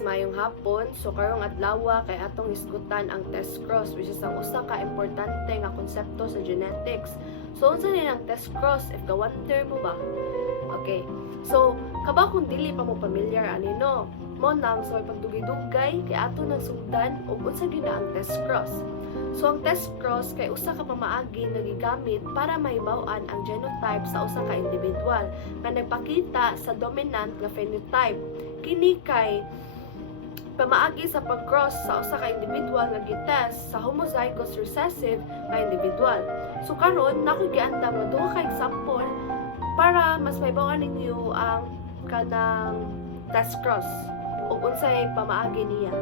mayong hapon. So karong adlaw kay atong isgutan ang test cross, which is ang usa ka importante nga konsepto sa genetics. So unsa ni ang test cross, if ka-wonder mo ba? Okay. So kaba kung dili pa mo pamilyar ani no, mo nang so pagdugay-dugay kay ato nang sundan og unsa gyud ang test cross. So ang test cross kay usa ka pamaagi nga gigamit para mahibaw-an ang genotype sa usa ka individual nga nagpakita sa dominant nga phenotype. Kini kay pamaagi sa pag-cross sa usa ka individual nga gitest sa homozygous recessive nga individual. So karon nako giandam nga duha ka example para mas mahibaw-an ninyo ang kanang test cross ug unsay pamaagi niya.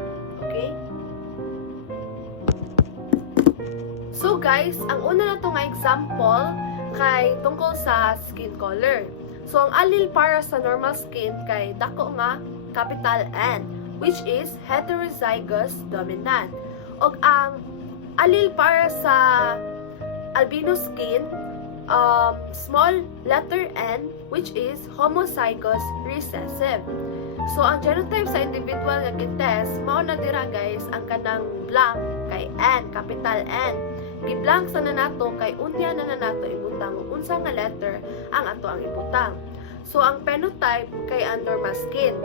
Okay? So guys, ang una na to nga example kay tungkol sa skin color. So ang allele para sa normal skin kay dako nga capital N, which is heterozygous dominant. Og ang allele para sa albino skin, small letter N, which is homozygous recessive. So ang genotype sa individual nga gitest mao na dira guys ang kanang blank kay N, capital N. Giblank sa nanato kay unya na nanato ibutang unsa nga letter ang ato ang ibutang. So ang phenotype kay ang normal skin.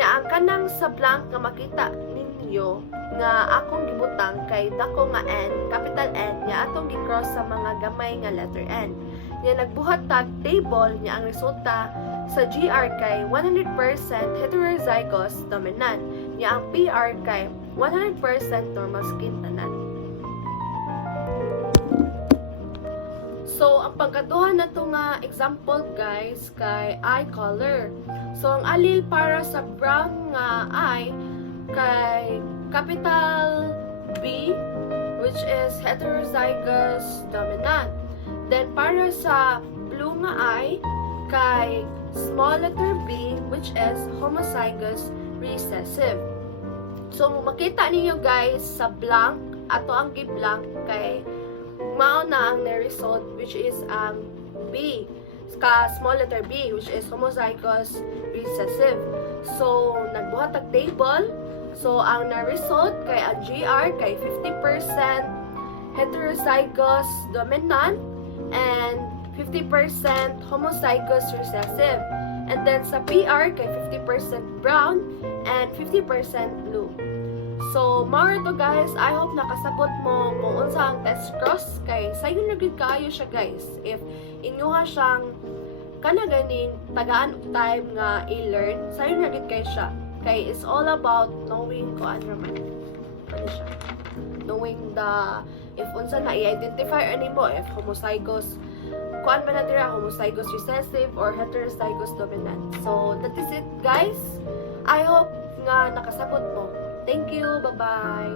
Nya ang kanang sa blank nga makita ninyo nga akong gibutang kay dako nga N, capital N, nya atong gi-cross sa mga gamay nga letter N. Nya nagbuhat tag table nya ang resulta sa GR kay 100% heterozygous dominant. Nya ang PR kay 100% normal skin tanan. So, ang pagkaduha na to nga example guys kay eye color. So, ang allele para sa brown nga eye kay capital B, which is heterozygous dominant. Then, para sa blue nga eye kay small letter B, which is homozygous recessive. So, makita ninyo guys sa blank, ato ang gi-blank kay mao na ang result, which is ang B, ka small letter B, which is homozygous recessive. So nagbuhat ang table. So ang na-result kay ang GR kay 50% heterozygous dominant and 50% homozygous recessive. And then sa PR kay 50% brown and 50% blue. So, mao to guys, I hope nakasabot mo kung unsa ang test cross kay sayo na gid kaayo siya guys. If inyuha siyang kana ganing tagaan og time nga i-learn, sayo na gid kay siya. Kay it's all about knowing kung ano man. Ano siya? Knowing the if unsa na i-identify animo if homozygous kuan man na dira homozygous recessive or heterozygous dominant. So, that is it guys. I hope nga nakasabot mo. Thank you. Bye-bye.